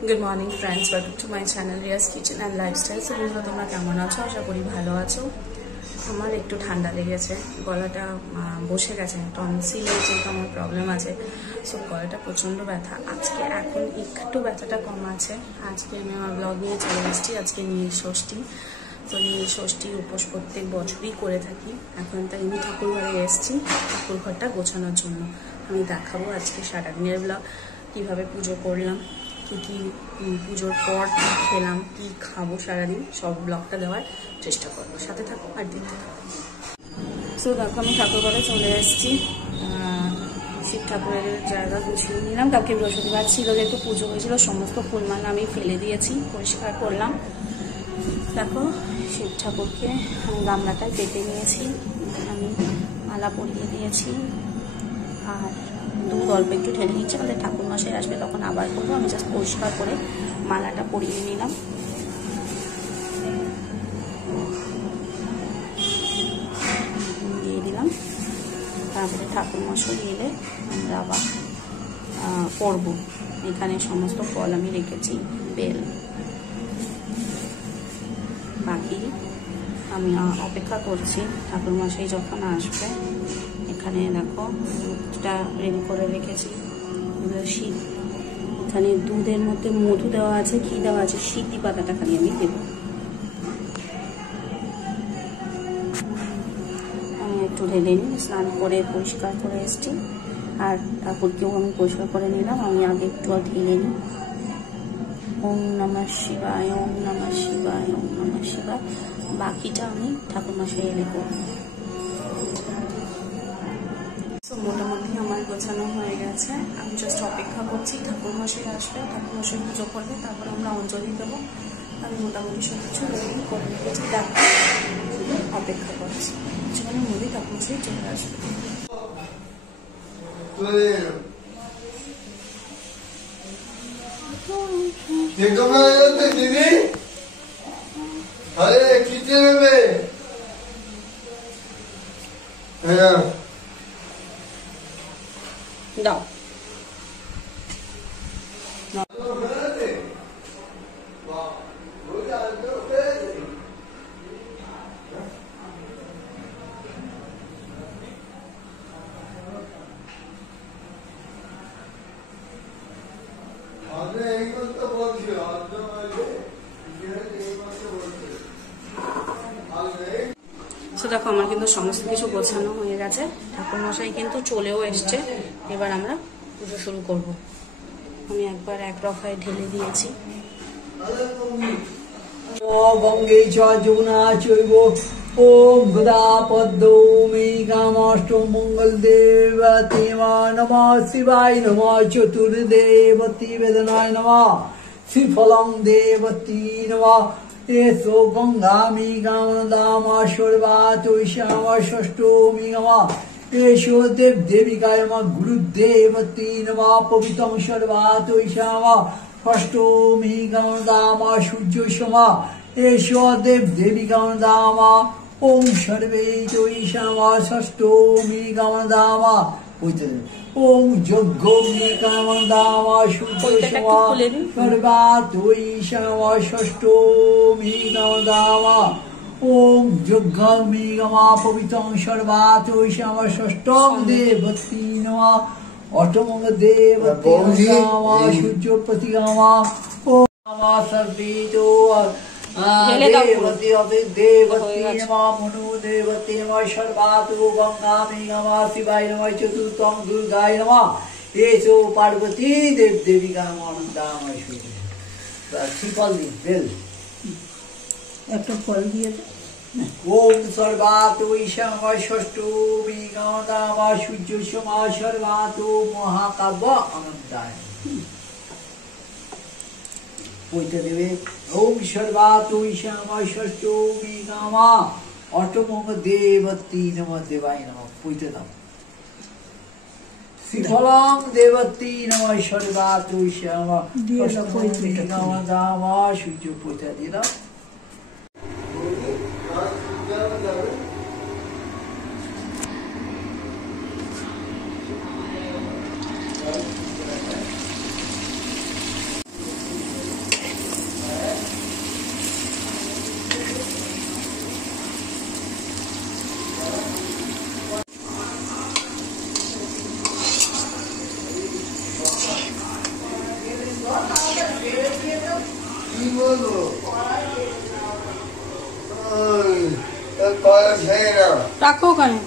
Good morning friends, welcome to my channel Riyaz kitchen and lifestyle. So বন্ধুরা তোমরা কেমন আছো? আশা করি ভালো আছো। আমার একটু ঠান্ডা লেগেছে, গলাটা বসে গেছে, টনসিলের যেহেতু আমার প্রবলেম আছে, সো গলাটা প্রচণ্ড ব্যথা। আজকে এখন একটু ব্যথাটা কম আছে। আজকে আমি আমার ব্লগ নিয়ে চলে এসেছি। আজকে নীল ষষ্ঠী, তো নীল ষষ্ঠীর উপোস প্রত্যেক বছরই করে থাকি। এখন তাই আমি ঠাকুরঘরে এসেছি ঠাকুরঘরটা গোছানোর জন্য। আমি দেখাবো আজকে সারাদিনের ব্লগ, কীভাবে পুজো করলাম, কি পুজোর পর কী খেলাম, কী খাবো সারাদিন, সব ব্লগটা দেওয়ার চেষ্টা করবো। সাথে থাকো আর দেখতে থাকো। সো দেখো আমি ঠাকুরঘরে চলে এসেছি। শিব ঠাকুরের জায়গা গুছিয়ে নিলাম। কালকে বৃহস্পতিবার ছিল, যেহেতু পুজো হয়েছিল, সমস্ত ফুলমালা আমি ফেলে দিয়েছি, পরিষ্কার করলাম। দেখো শিব ঠাকুরকে গামলাটায় পেতে নিয়েছি, আমি মালা পরিয়ে দিয়েছি। আর দুধ অল্প একটু ঢেলে নিচ্ছি, আমাদের ঠাকুর মশাই আসবে তখন আবার করবো। আমি জাস্ট পরিষ্কার করে মালাটা পরিয়ে নিলাম। দিয়ে দিলাম, তারপরে ঠাকুর মশাই এলে আমরা আবার করবো। এখানে সমস্ত ফল আমি রেখেছি, বেল, বাকি আমি অপেক্ষা করছি ঠাকুর মশাই যখন আসবে। এখানে দেখো দুধটা রেডি করে রেখেছি, শীত, এখানে দুধের মধ্যে মধু দেওয়া আছে, ঘি দেওয়া আছে, সিদ্ধি পাতাটা খালি আমি দেব। আমি একটু ঢেলে নিই, স্নান করে পরিষ্কার করে এসেছি, আর ঠাকুরকেও আমি পরিষ্কার করে নিলাম। আমি আগে একটু ঢেলে নিই। ওম নমঃ শিবায়, ওম নমঃ শিবায়, ওম নমঃ শিবায়। বাকিটা আমি ঠাকুরমশাই এলে করব। মোটামুটি আমার গোছানো হয়ে গেছে। আমি জাস্ট অপেক্ষা করছি ঠাকুরমশাই আসবে, ঠাকুরমশাই পুজো করবে, তারপর আমরা অঞ্জলি দেবো। আমি মোটামুটি সব কিছু রেডি করে রেখেছি, দেখো অপেক্ষা করছি যেখানে মধ্যে ঠাকুরমশাই চলে আসবে। দিদি আরে কিতে নেবে? হ্যাঁ দাও। দেখো আমার কিন্তু সমস্ত কিছু গোছানো হয়ে গেছে, ঠাকুরমশাই কিন্তু চলেও এসছে। এবার আমরা পুজো শুরু করব। আমি একবার এক রফায় ঢেলে দিয়েছি। গঙ্গে চ যমুনা চৈব ওম গদা পদ্মো মেঘামাষ্ট মঙ্গল দেবতে নমঃ শিবায় নমঃ চতুর্দেবতী বেদনায় নমঃ শ্রীফলং দেবতী নমঃ এসো গঙ্গা মেঘামদামা সর্বাতৈষামা ষষ্ঠমী নমঃ এসো দেব দেবিকায় নমঃ গুরুদেবতী নমঃ পবিত্রং সর্বাতৈষামা ষষ্ঠমী গণদামা সূর্য সমা এসো দেব দেবিকা দামা ওম সর্বে তৈষামা ষষ্ঠমী গণদামা ওম যজ্ঞ দামা সূর্য সমা সর্বা তৈষামা ষষ্ঠমী গণদামা ওম যজ্ঞ মেঘমা পবিত্রং সর্বা তৈষামা ষষ্ঠং দেবতী নমঃ অষ্টমঙ্গ দেবতী গামা সূর্যপতি গামা ও গামা সর্বিতো দেবতী অবিক দেবতী নমঃ মনু দেবতী নমঃ সর্বাতু গঙ্গামী গামা শিবায় নমঃ চতুর্থং দুর্গায় নমঃ এসো পার্বতী দেব দেবিকা আনন্দাময় সূর্য। শ্রীফল দিন, বেল একটা ফল দিয়ে ওম সর্বাতৈষামা ষষ্ঠমী গণদামা সূর্য সমা সর্বাতো মহাকাব্য আনন্দায় বইতে দেবে। ওম সর্বাতৈষামা ষষ্ঠমী গামা অষ্টমঙ্গ দেবতী নমঃ দেবায় নমঃ বইতে দাও। শ্রীফলং দেবতী নমঃ সর্বাতৈষামা ষষ্ঠমী গণদামা সূর্য বইতে দিয়ে দাও। কি বলবো ওই কল খেয়ে না রাখো ওখানে